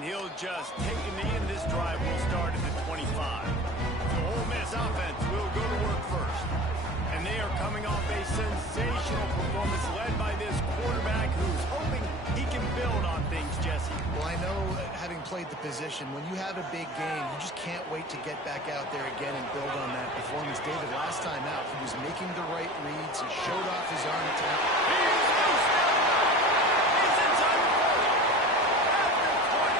And he'll just take a knee, and this drive will start at the 25. The Ole Miss offense will go to work first. And they are coming off a sensational performance led by this quarterback who's hoping he can build on things, Jesse. Well, I know, having played the position, when you have a big game, you just can't wait to get back out there again and build on that performance. David, last time out, he was making the right reads. He showed off his arm attack. He's inside the 40. At the 20.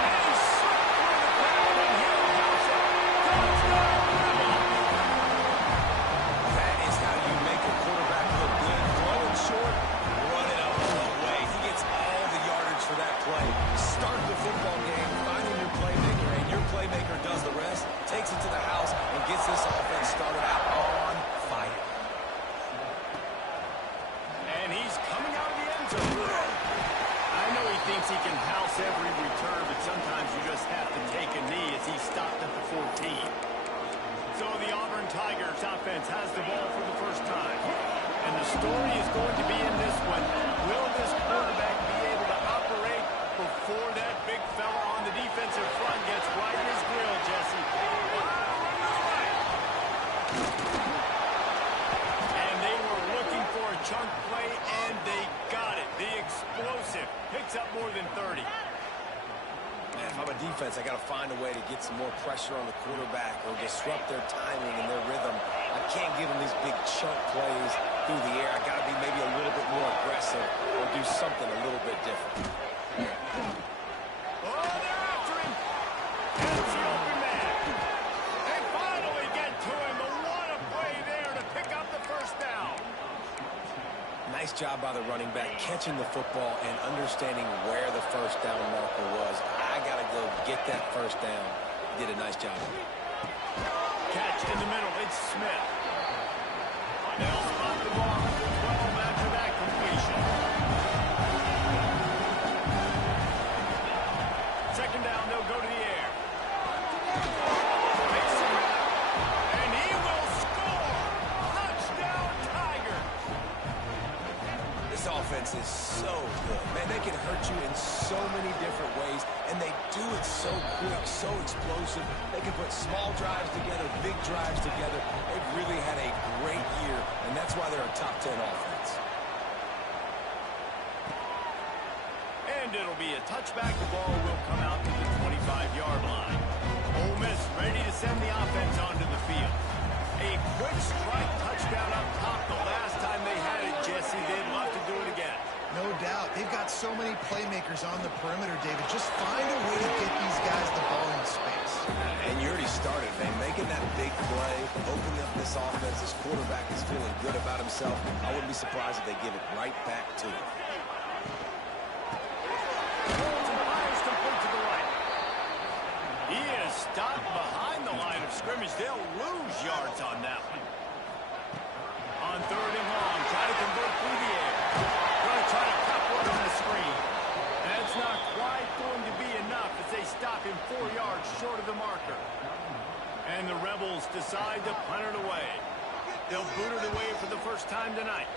And he's slipped through the crowd, and he'll house it. Touchdown, Rebels. That is how you make a quarterback look good. Throw it short, run it up the way. He gets all the yardage for that play. Start the football game, finding your playmaker, and your playmaker does the rest, takes it to the house, and gets this offense started out on fire. And he's coming out of the end zone. I know he thinks he can house every return, but sometimes you just have to take a knee as he stopped at the 14. So the Auburn Tigers offense has the ball for the first time. And the story is going to be in this one. Will this quarterback be able to operate before that big fella on the defensive front gets right in his grill, Jesse? And they were looking for a chunk play, and they got it. The explosive picks up more than 30. Man, if I'm a defense, I got to find a way to get some more pressure on the quarterback or disrupt their timing and their rhythm. I can't give them these big chunk plays through the air. I got to be maybe a little bit more aggressive or do something a little bit different. Oh, they're after him. That's the open man. They finally get to him, but what a play there to pick up the first down. Nice job by the running back, catching the football and understanding where the first down marker was. I got to go get that first down. He did a nice job. Catch in the middle. It's Smith. They'll spot the ball at the 12 after that completion. Second down, they'll go to the air. Mason, and he will score. Touchdown, Tigers. This offense is so good. Man, they can hurt you in so many different ways, and they do it so quick, so explosive. They can put small drives together, big drives together. They've really had a great year, and that's why they're a top 10 offense. And it'll be a touchback. The ball will come out to the 25-yard line. Ole Miss ready to send the offense onto the field. A quick strike touchdown up top the last time they had it, Jesse. They'd love to do it again. No doubt. They've got so many playmakers on the perimeter, David. Just find a way to get these guys the ball in space. And you already started, man. Making that big play, opening up this offense. This quarterback is feeling good about himself. I wouldn't be surprised if they give it right back to him. Fires complete to the right. He is stopped behind the line of scrimmage. They'll lose yards on that one. On third and long, try to convert through the air. Going to try to cut one on the screen. That's not quite going to be enough as they stop him 4 yards short of the marker. And the Rebels decide to punt it away. They'll boot it away for the first time tonight.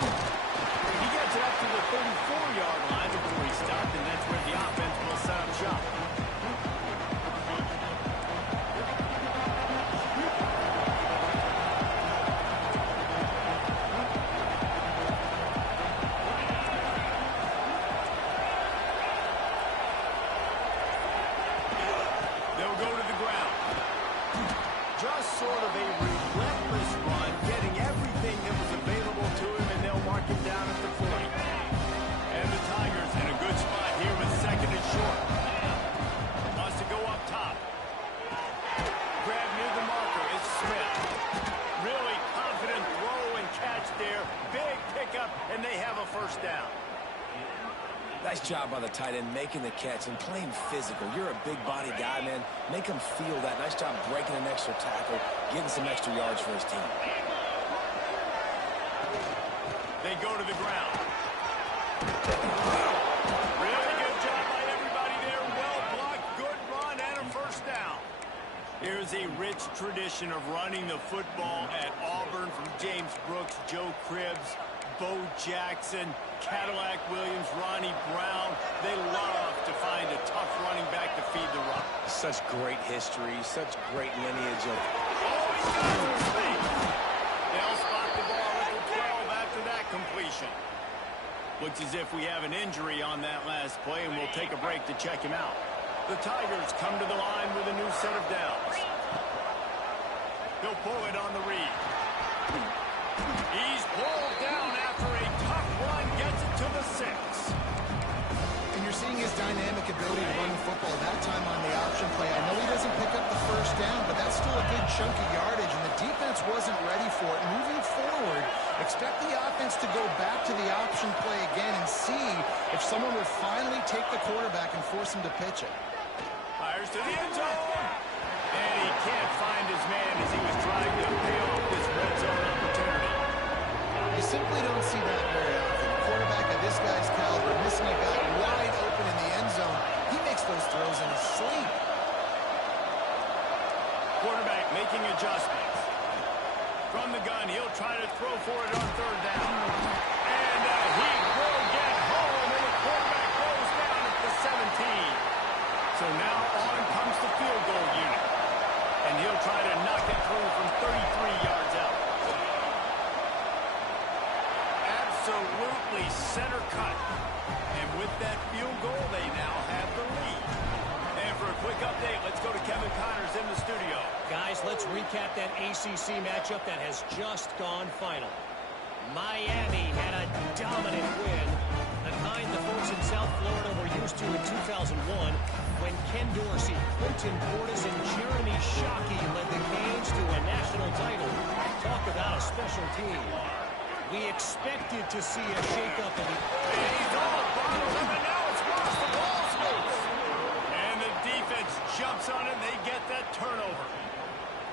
He gets it up to the 34-yard line before he stopped, and that's where the offense will set up shop. They'll go to the ground. Just sort of a relentless run, getting everything that was available to him, and they'll mark him down at the 40. And the Tigers in a good spot here with second and short. Wants to go up top. Grab near the marker is Smith. Really confident throw and catch there. Big pickup, and they have a first down. Nice job by the tight end making the catch and playing physical. You're a big body guy, man. Make him feel that. Nice job breaking an extra tackle, getting some extra yards for his team. They go to the ground. Really good job by everybody there. Well blocked, good run, and a first down. Here's a rich tradition of running the football at Auburn from James Brooks, Joe Cribbs. Bo Jackson, Cadillac Williams, Ronnie Brown, they love to find a tough running back to feed the run. Such great history, such great lineage of... Oh, he's got some speed. They'll spot the ball at the 12 after that completion. Looks as if we have an injury on that last play, and we'll take a break to check him out. The Tigers come to the line with a new set of downs. He'll pull it on the read. He's pulled down after a tough run, gets it to the 6. And you're seeing his dynamic ability to run the football that time on the option play. I know he doesn't pick up the first down, but that's still a good chunk of yardage, and the defense wasn't ready for it. Moving forward, expect the offense to go back to the option play again and see if someone will finally take the quarterback and force him to pitch it. Fires to the end zone. And he can't find his man as he was trying to pay off this red zone opportunity. You simply don't see that very often. A quarterback of this guy's caliber missing a guy wide open in the end zone. He makes those throws in his sleep. Quarterback making adjustments. From the gun, he'll try to throw for it on third down. And he will get home, and the quarterback goes down at the 17. So now on comes the field goal unit. And he'll try to knock it through from 33 yards out. Absolutely center cut. And with that field goal, they now have the lead. And for a quick update, let's go to Kevin Connors in the studio. Guys, let's recap that ACC matchup that has just gone final. Miami had a dominant win, the kind the folks in South Florida were used to in 2001 when Ken Dorsey, Quentin Portis, and Jeremy Shockey led the Canes to a national title. Talk about a special team. We expected to see a shakeup in the... And he's all bottled up, and now it's lost. The ball's loose. And the defense jumps on it, and they get that turnover.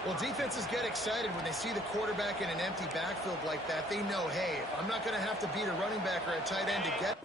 Well, defenses get excited when they see the quarterback in an empty backfield like that. They know, hey, I'm not going to have to beat a running back or a tight end to get...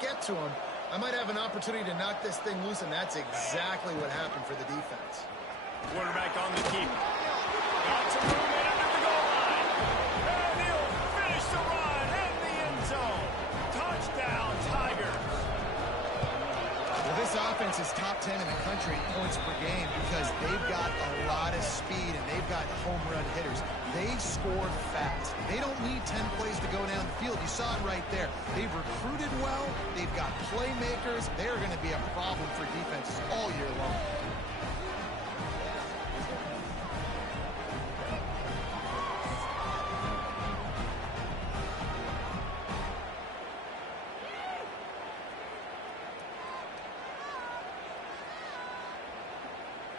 get to him, I might have an opportunity to knock this thing loose, and that's exactly what happened for the defense. Quarterback on the keep. Got some room in under the goal line. And he'll finish the run in the end zone. Touchdown, Tigers. Well, this offense is top 10 in the country in points per game because they've got a lot of speed and they've got home run hitters. They scored fast. They don't need 10 plays to go down the field. You saw it right there. They've recruited well. They've got playmakers. They're going to be a problem for defenses all year long.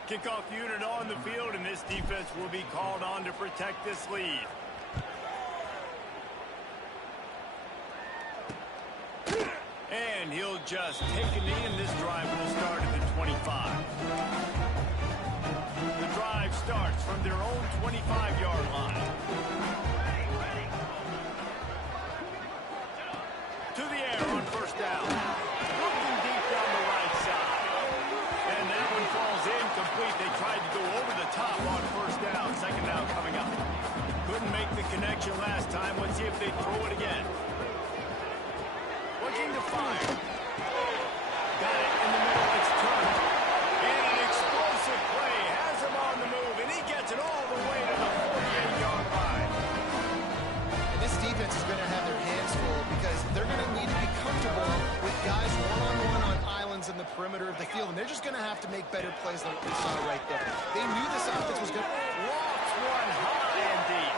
Kickoff unit on the field, and this defense will be called on to protect this lead. And he'll just take a knee, and this drive will start at the 25. The drive starts from their own 25-yard line. To the air on first down. Looking deep down the right side. And that one falls incomplete. They tried to go over the top on first down. Second down coming up. Couldn't make the connection last time. Let's see if they throw it again. Looking to fire. Got it in the middle. It's turned. And an explosive play has him on the move. And he gets it all the way to the 48-yard line. And this defense is going to have their hands full because they're going to need to be comfortable with guys one-on-one on islands just going to have to make better plays than what we saw right there. They knew this offense was going to... Walks one high and deep.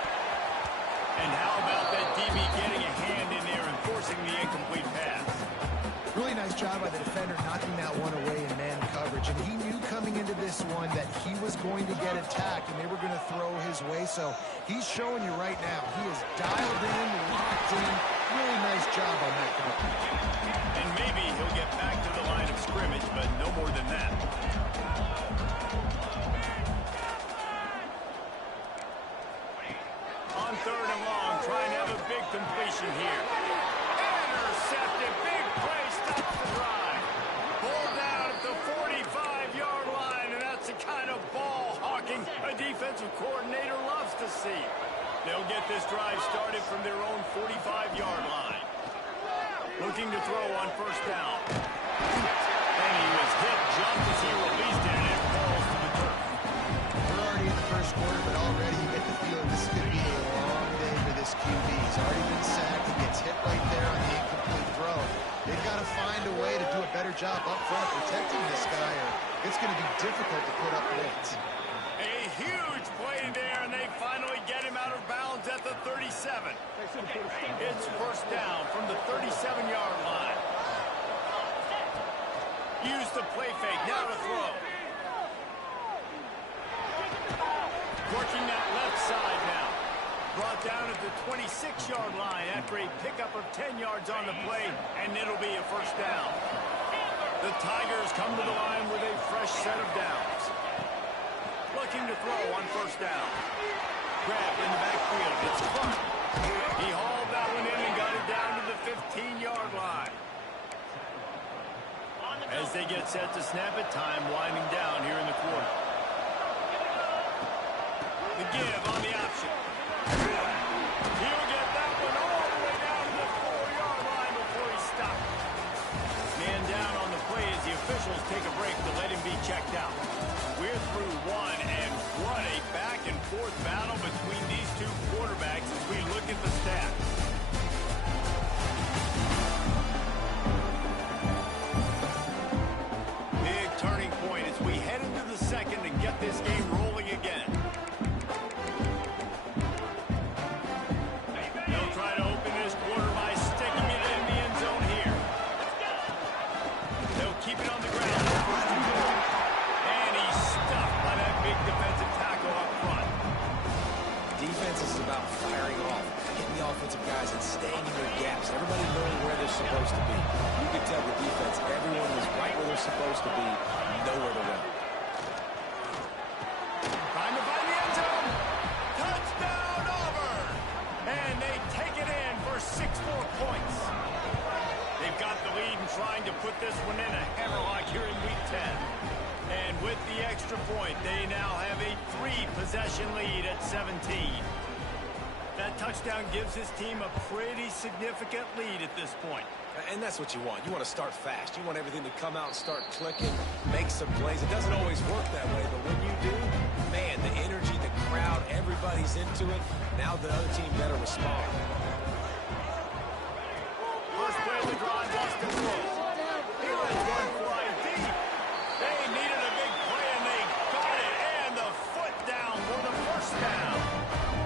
And how about that DB getting a hand in there and forcing the incomplete pass? Really nice job by the defender knocking that one away in man coverage. And he knew coming into this one that he was going to get attacked and they were going to throw his way. So he's showing you right now. He is dialed in, locked in. Really nice job on that coverage. And maybe he'll get back to the line of scrimmage, but no more than that. On 3rd and long, trying to have a big completion here. Intercepted, big play, stops the drive. Pulled down at the 45-yard line, and that's the kind of ball hawking a defensive coordinator loves to see. They'll get this drive started from their own 45-yard line. Looking to throw on 1st down. And he was hit just as he released it, and it falls to the turf. We're already in the 1st quarter, but already you get the feeling this could be a long day for this QB. He's already been sacked. He gets hit right there on the incomplete throw. They've got to find a way to do a better job up front protecting this guy, or it's going to be difficult to put up points. A huge play there, and they finally get him out of bounds at the 37. It's 1st down from the 37-yard line. Use the play fake, now to throw. Working that left side now. Brought down at the 26-yard line after a pickup of 10 yards on the play, and it'll be a 1st down. The Tigers come to the line with a fresh set of downs. Looking to throw on 1st down. Grabbed in the backfield. It's Clark. He hauled that one in and got it down to the 15-yard line. As they get set to snap it, time winding down here in the quarter. The give on the option. He'll get that one all the way down to the 4-yard line before he stopped. Man down on the play as the officials take a break to let him be checked out. We're through one, and what a back-and-forth battle between these two quarterbacks as we look at the stats. Big turning point as we head into the 2nd and get this game rolling again. They'll try to open this quarter by sticking it in the end zone here. They'll keep it on the ground. And he's stuffed by that big defensive tackle up front. Defense is about firing off, getting the offensive guys and staying in their gaps. Everybody knowing where they're supposed to be. You can tell the defense, everyone is right where they're supposed to be, nowhere to run. Trying to find the end zone. Touchdown, Auburn! And they take it in for 6 more points. They've got the lead and trying to put this one in a hammerlock here in Week 10. And with the extra point, they now have a 3-possession lead at 17. That touchdown gives his team a pretty significant lead at this point. And that's what you want. You want to start fast. You want everything to come out and start clicking, make some plays. It doesn't always work that way, but when you do, man, the energy, the crowd, everybody's into it. Now the other team better respond. First play of the drive, Boston throws. He lets one fly deep. They needed a big play, and they got it. And the foot down for the 1st down.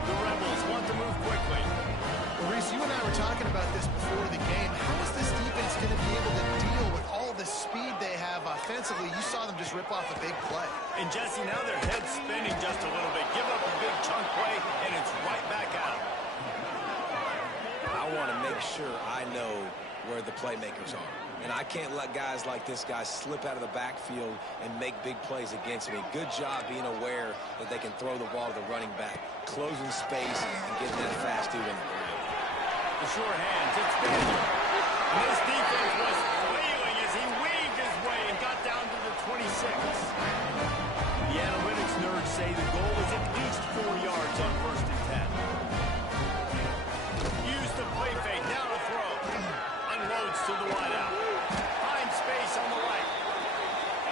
The Rebels want to move quickly. Well, Reese, you and I were talking about this before the game. How is this defense going to be able to deal with all the speed they have offensively? You saw them just rip off a big play. And Jesse, now their head's spinning just a little bit. Give up a big chunk play, and it's right back out. I want to make sure I know where the playmakers are. And I can't let guys like this guy slip out of the backfield and make big plays against me. Good job being aware that they can throw the ball to the running back, closing space, and getting that fast dude in the ground. The sure hands, it's Daniel. And this defense was flailing as he weaved his way and got down to the 26. The analytics nerds say the goal is at least 4 yards on 1st and 10. Use the play fake, now to throw. Unloads to the wideout. Finds space on the right.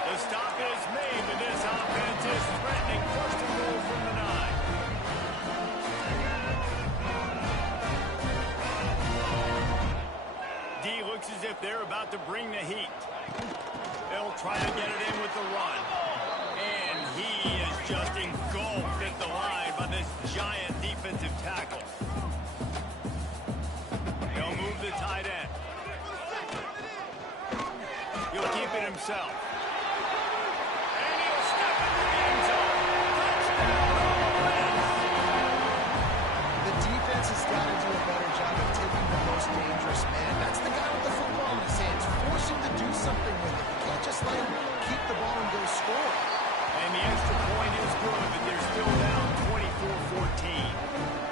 The stop is made, but this offense is threatening 1st and goal from the 9. D looks as if they're about to bring the heat. They'll try to get it in with the run. And he is just engulfed at the line by this giant defensive tackle. He'll move the tight end. He'll keep it himself. And he'll step into the end zone. Touchdown, offense! The defense has got to do a better job of taking the most dangerous man. That's the guy with the football in his hands. Force him to do something with it. You can't just let him keep the ball and go score. And the extra point is good, but they're still down 24-14.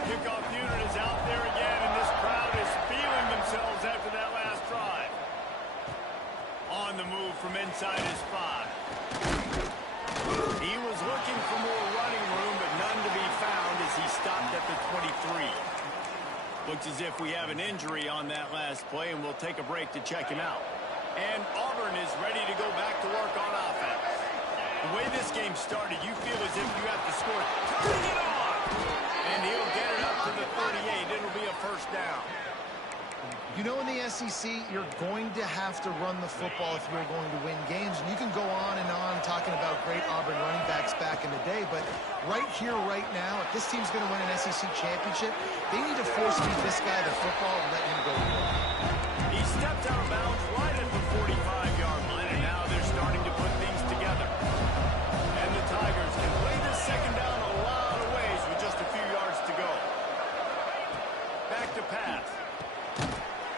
Kickoff unit is out there again, and this crowd is feeling themselves after that last drive. On the move from inside his 5. He was looking for more running room, but none to be found as he stopped at the 23. Looks as if we have an injury on that last play, and we'll take a break to check him out. And Auburn is ready to go back to work on offense. The way this game started, you feel as if you have to score. Turning it on! And he'll get it up to the 38. It'll be a first down. You know, in the SEC, you're going to have to run the football if you're going to win games. And you can go on and on talking about great Auburn running backs back in the day, but right here, right now, if this team's going to win an SEC championship, they need to force feed this guy the football and let him go. He stepped out of bounds right at the 45-yard line, and now they're starting to put things together. And the Tigers can play this second down a lot of ways with just a few yards to go. Back to pass.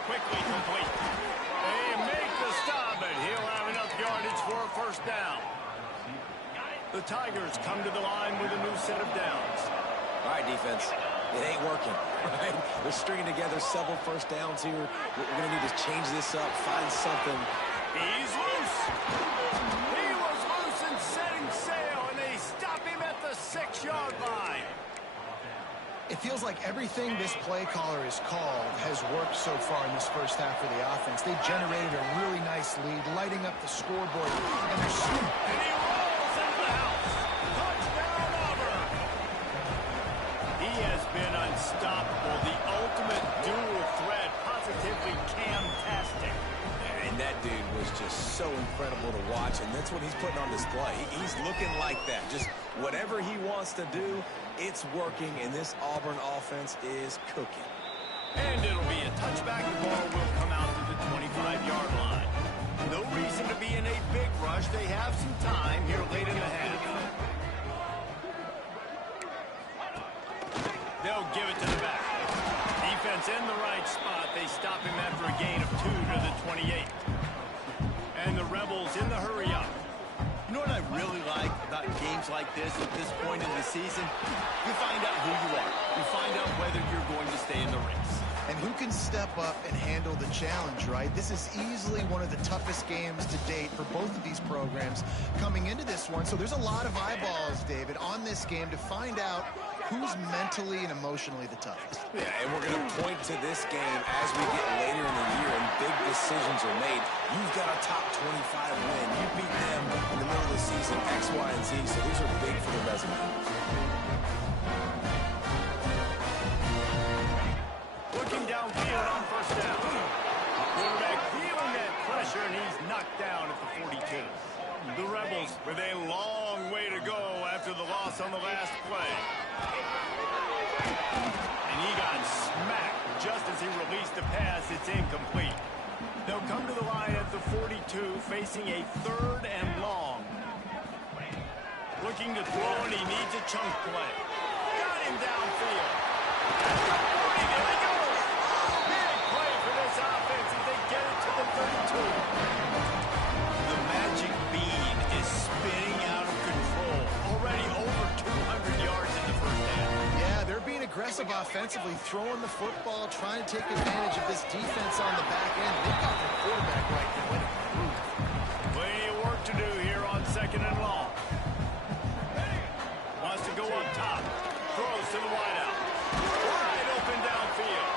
Quickly complete. They make the stop, but he'll have enough yardage for a first down. The Tigers come to the line with a new set of downs. All right, defense. It ain't working, right? We're stringing together several first downs here. We're going to need to change this up, find something. He's loose. He was loose and setting sail, and they stop him at the 6-yard line. It feels like everything this play caller has called has worked so far in this first half for the offense. They generated a really nice lead, lighting up the scoreboard. And they're shooting. And he rolls into the house. Touchdown, Auburn. He has been unstoppable. The ultimate dual threat, positively camtastic. And that dude was just so incredible to watch, and that's what he's putting on display. He's looking like that. Just whatever he wants to do, it's working, and this Auburn offense is cooking. And it'll be a touchback. The ball will come out to the 25-yard line. No reason to be in a big rush. They have some time here late in the half. They'll give it to the back. Defense in the right spot. They stop him after a gain of 2 to the 28. And the Rebels in the hurry up. You know what I really like about games like this at this point in the season? You find out who you are. You find out whether you're going to stay in the race. And who can step up and handle the challenge, right? This is easily one of the toughest games to date for both of these programs coming into this one. So there's a lot of eyeballs, David, on this game to find out who's mentally and emotionally the toughest. Yeah, and we're going to point to this game as we get later in the year and big decisions are made. You've got a top 25 win. You beat them in the middle of the season, X, Y, and Z. So these are big for the resume. Looking downfield on first down. Quarterback feeling that pressure, and he's knocked down at the 42. The Rebels with a long way to go after the loss on the last play. And he got smacked just as he released the pass. It's incomplete. They'll come to the line at the 42, facing a 3rd and long. Looking to throw, and he needs a chunk play. Got him downfield. At the 40, there he goes. Big play for this offense as they get it to the 32. The magic bean is spinning out of control. Already over 200 yards in the first half. Yeah, they're being aggressive offensively, throwing the football, trying to take advantage of this defense on the back end. They got their quarterback right now. Plenty of work to do here on 2nd and long. Wants to go up top. Throws to the wideout. Wide open downfield.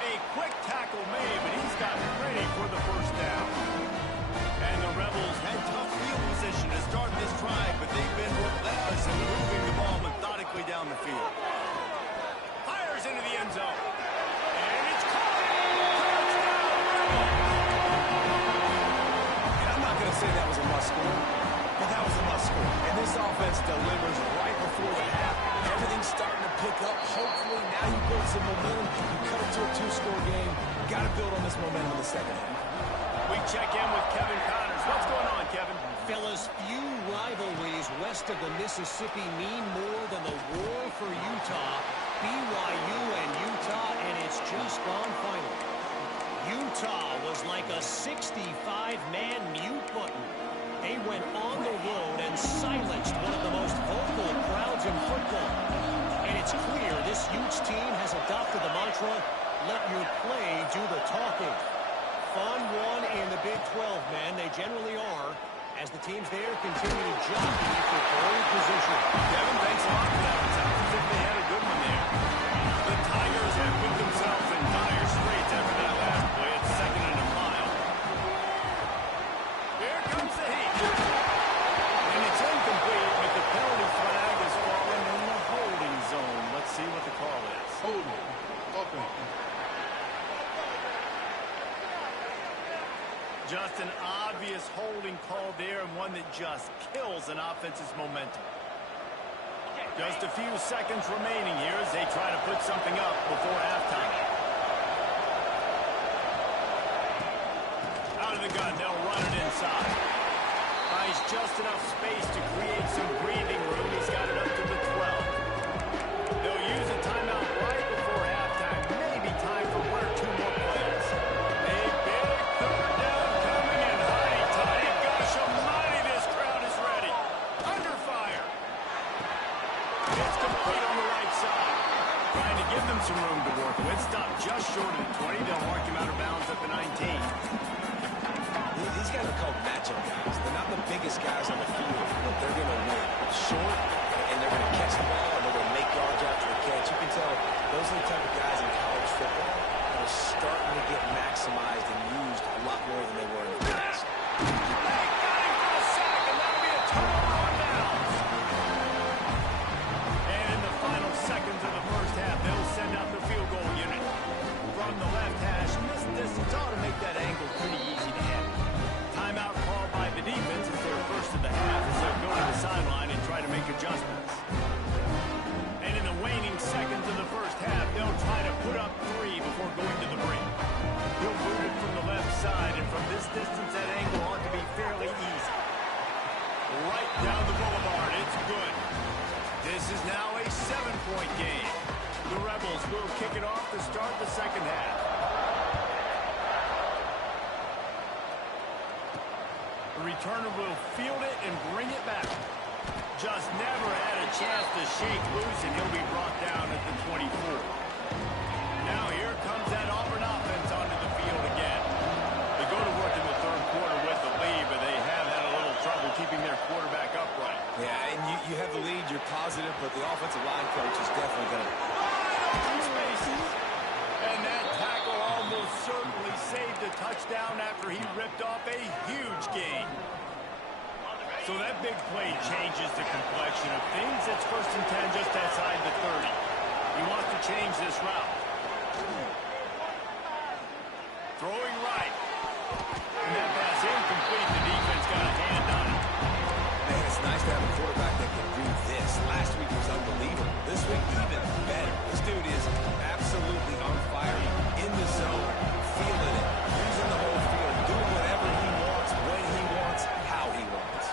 A quick tackle made, but he's got ready for the first down. And the Rebels had tough field position to start this drive, but they've been relentless in moving the ball methodically down the field. Fires into the end zone. And it's caught. Touchdown, Rebels! And I'm not going to to say that was a must-score, but that was a must-score. And this offense delivers right before the half. Everything's starting to pick up. Hopefully, now you build some momentum. You cut it to a two-score game. Got to build on this momentum in the second half. We check in with Kevin Connors. What's going on, Kevin? Fellas, few rivalries west of the Mississippi mean more than the war for Utah, BYU and Utah, and it's just gone final. Utah was like a 65-man mute button. They went on the road and silenced one of the most vocal crowds in football. And it's clear this Utes team has adopted the mantra, let your play do the talking. Fun one in the Big 12, man. They generally are, as the teams there continue to jockey for pole position. Kevin, thanks a lot for that. It sounds as if they had a good one there. The Tigers have put themselves in dire straits after that last play. It's second and a mile. Here comes the heat. And it's incomplete, but the penalty flag is fallen in the holding zone. Let's see what the call is. Holding. Okay. Just an obvious holding call there, and one that just kills an offense's momentum. Just a few seconds remaining here as they try to put something up before halftime. Out of the gun, they'll run it inside. Finds just enough space to create some breathing room. He's got it up to the 12. They'll use a timeout right before halftime. Maybe time for one or two more plays. A big third down coming in high tide. Gosh almighty, this crowd is ready. Under fire. It's complete on the right side. Trying to give them some room to work with. Stopped just short of the 20. They'll mark him out of bounds at the 19. These guys are called matchup guys. They're not the biggest guys on the field, but they're going to win. Short, and they're going to catch the ball, and they're going to make yards after the catch. You can tell those are the type of guys in college football that are starting to get maximized and used a lot more than they were in the past. They got him for a sack, and that'll be a turnover on downs. And in the final seconds of the first half, they'll send out the field goal unit. From the left hash, this distance ought to make that angle pretty easy to hit. Timeout called by the defense as their first of the half as they'll go to the sideline and try to make adjustments. And in the waning seconds of the first half, they'll try to put up three before going to the break. He'll move it from the left side, and from this distance, that angle ought to be fairly easy. Right down the boulevard, it's good. This is now a 7-point game. The Rebels will kick it off to start the second half. The returner will field it and bring it back. Just never had a chance to shake loose, and he'll be brought down at the 24. Now here comes that Auburn offense onto the field again. They go to work in the third quarter with the lead, but they have had a little trouble keeping their quarterback upright. Yeah, and you have the lead, you're positive, but the offensive line coach is definitely going to... And that tackle almost certainly saved a touchdown after he ripped off a huge gain. So that big play changes the complexion of things. It's 1st and 10 just outside the 30. He wants to change this route. Throwing right. And that pass incomplete. The defense got a hand on it. Man, it's nice to have a quarterback that can do this. Last week was unbelievable. This week, even better. This dude is absolutely on fire, in the zone, feeling it, using the whole field, doing whatever he wants, when he wants, how he wants.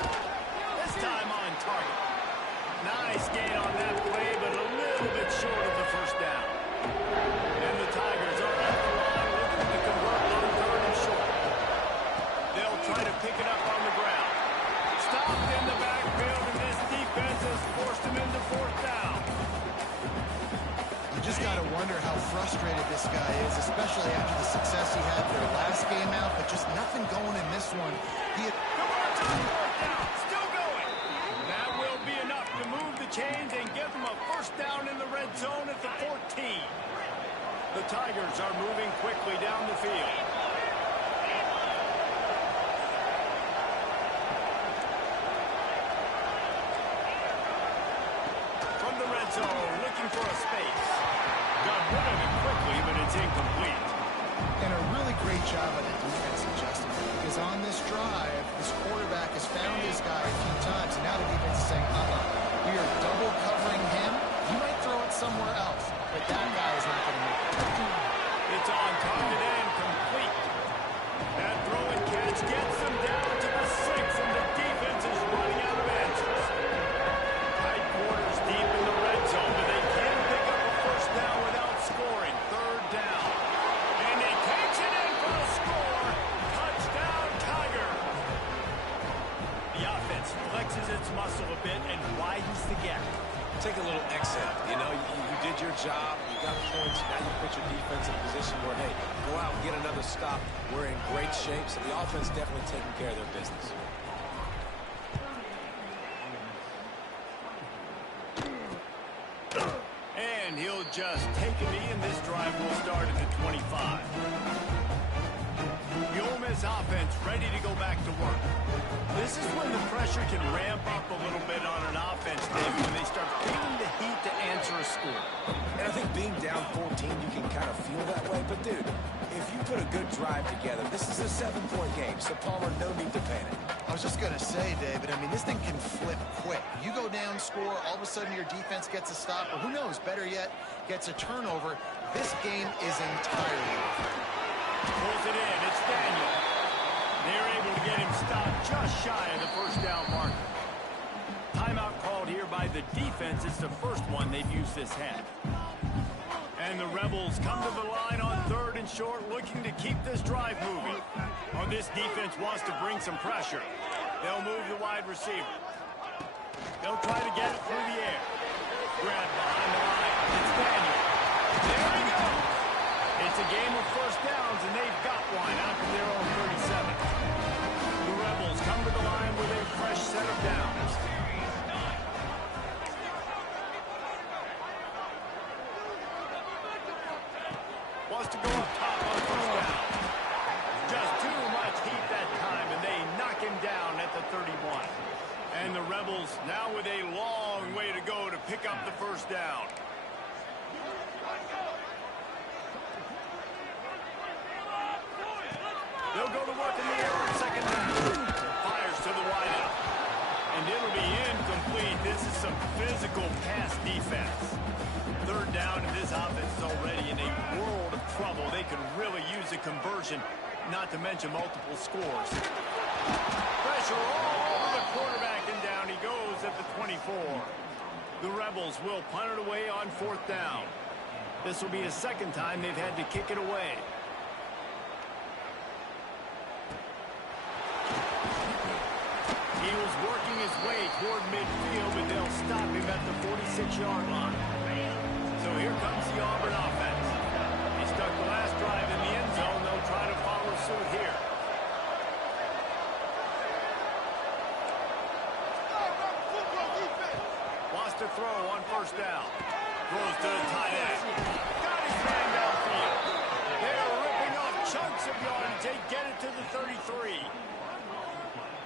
This time on target. Nice gain on that play, but a little bit short of the first down. And the Tigers are at the line looking to convert on 3rd and short. They'll try to pick it up on the ground. Stopped in the backfield, and this defense has forced him into 4th down. You just got to wonder how frustrated this guy is, especially after the success he had their last game out, but just nothing going in this one. He had... Come on, Tom, 4th down, still going. That will be enough to move the chains and give them a 1st down in the red zone at the 14. The Tigers are moving quickly down the field. From the red zone, looking for a space. Got rid of it quickly, but it's incomplete. And a really great job of the defense adjustment, because on this drive, this quarterback bit and widens the gap. Take a little exhale. You know, you did your job. You got points. Now you put your defense in a position where, hey, go out and get another stop. We're in great shape, so the offense definitely taking care of their business. And he'll just take a knee, and this drive will start at the 25. The Ole Miss offense ready to go back to work. This is when the pressure can ramp up a little bit on an offense, Dave, when they start feeling the heat to answer a score. And I think being down 14, you can kind of feel that way. But, dude, if you put a good drive together, this is a 7-point game, so Palmer, no need to panic. I was just going to say, David, I mean, this thing can flip quick. You go down, score, all of a sudden your defense gets a stop, or who knows, better yet, gets a turnover. This game is entirely over. Pulls it in. It's Daniel. They're able to get him stopped just shy of the first down marker. Timeout called here by the defense. It's the first one they've used this half. And the Rebels come to the line on 3rd and short, looking to keep this drive moving. Oh, this defense wants to bring some pressure. They'll move the wide receiver. They'll try to get it through the air. Grab behind the line. It's Daniel. There we go. It's a game of first downs, and they've got one out from their own 37. The Rebels come to the line with a fresh set of downs. Wants to go up top on first down. Just too much heat that time, and they knock him down at the 31. And the Rebels now with a long way to go to pick up the first down. They'll go to work in the air on second down. Fires to the wideout. And it'll be incomplete. This is some physical pass defense. 3rd down, and this offense is already in a world of trouble. They could really use a conversion, not to mention multiple scores. Pressure all over the quarterback, and down he goes at the 24. The Rebels will punt it away on 4th down. This will be the second time they've had to kick it away. He was working his way toward midfield, but they'll stop him at the 46-yard line. So here comes the Auburn offense. He stuck the last drive in the end zone. They'll try to follow suit here. Wants to throw on first down. Throws to the tight end. Got his man downfield. They're ripping off chunks of yardage. They get it to the 33.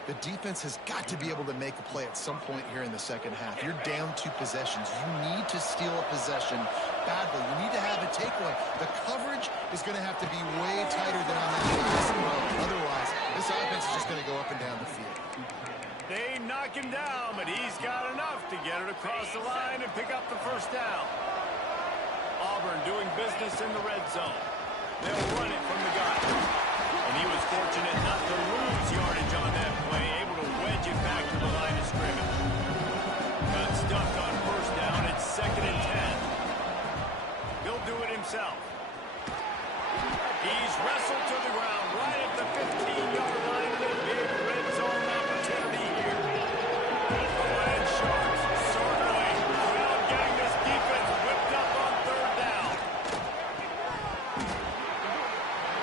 The defense has got to be able to make a play at some point here in the second half. You're down 2 possessions. You need to steal a possession badly. You need to have a takeaway. The coverage is going to have to be way tighter than on that last row. Otherwise, this offense is just going to go up and down the field. They knock him down, but he's got enough to get it across the line and pick up the first down. Auburn doing business in the red zone. They'll run it from the gun. And he was fortunate not to lose yardage on that play, able to wedge it back to the line of scrimmage. Got stuffed on first down. It's 2nd and 10. He'll do it himself. He's wrestled to the ground right at the 15-yard line with a big red zone opportunity here. The Lion Sharks circling without getting this defense whipped up on 3rd down.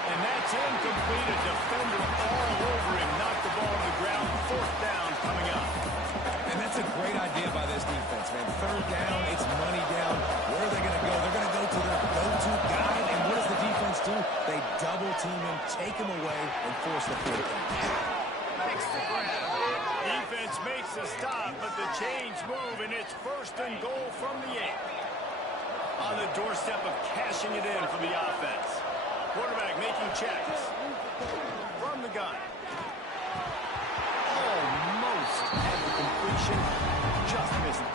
And that's incomplete. A defender all over him. Knocked the ball to the ground. 4th down coming up. And that's a great idea by this defense, man. 3rd down, it's money down. Where are they going to go? They're going to go to their go-to guy. And what does the defense do? They double-team him, take him away, and force the 4th down. Makes the grab. Defense makes a stop, but the chains move, and it's 1st and goal from the 8. On the doorstep of cashing it in for the offense. Quarterback making checks. From the gun. Almost at the completion. Just missed it.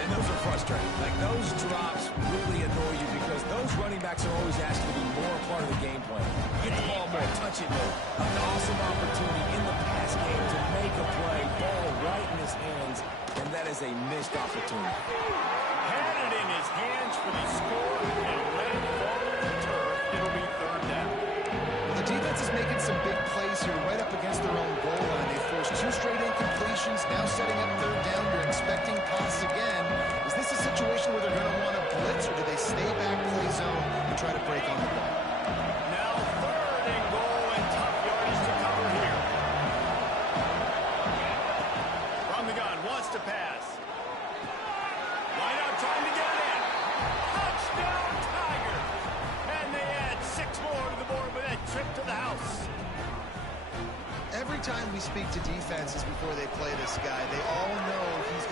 And those are frustrating. Like, those drops really annoy you because those running backs are always asked to be more a part of the game plan. Get the ball more, touch it more. An awesome opportunity in the pass game to make a play. Ball right in his hands, and that is a missed opportunity. Had it in his hands for the score and let it fall to the turf. It'll be 3rd down. Well, the defense is making some big plays here right up against their own goal line. They forced 2 straight incompletions, now setting up third down. You're expecting passes again. Is this a situation where they're going to want to blitz, or do they stay back, play zone, and try to break on the ball? Now 3rd and goal and tough yardage to cover here. From the gun, wants to pass. Line out trying to get it in. Touchdown Tigers! And they add 6 more to the board with that trip to the house. Every time we speak to defenses before they play this guy, they all know he's going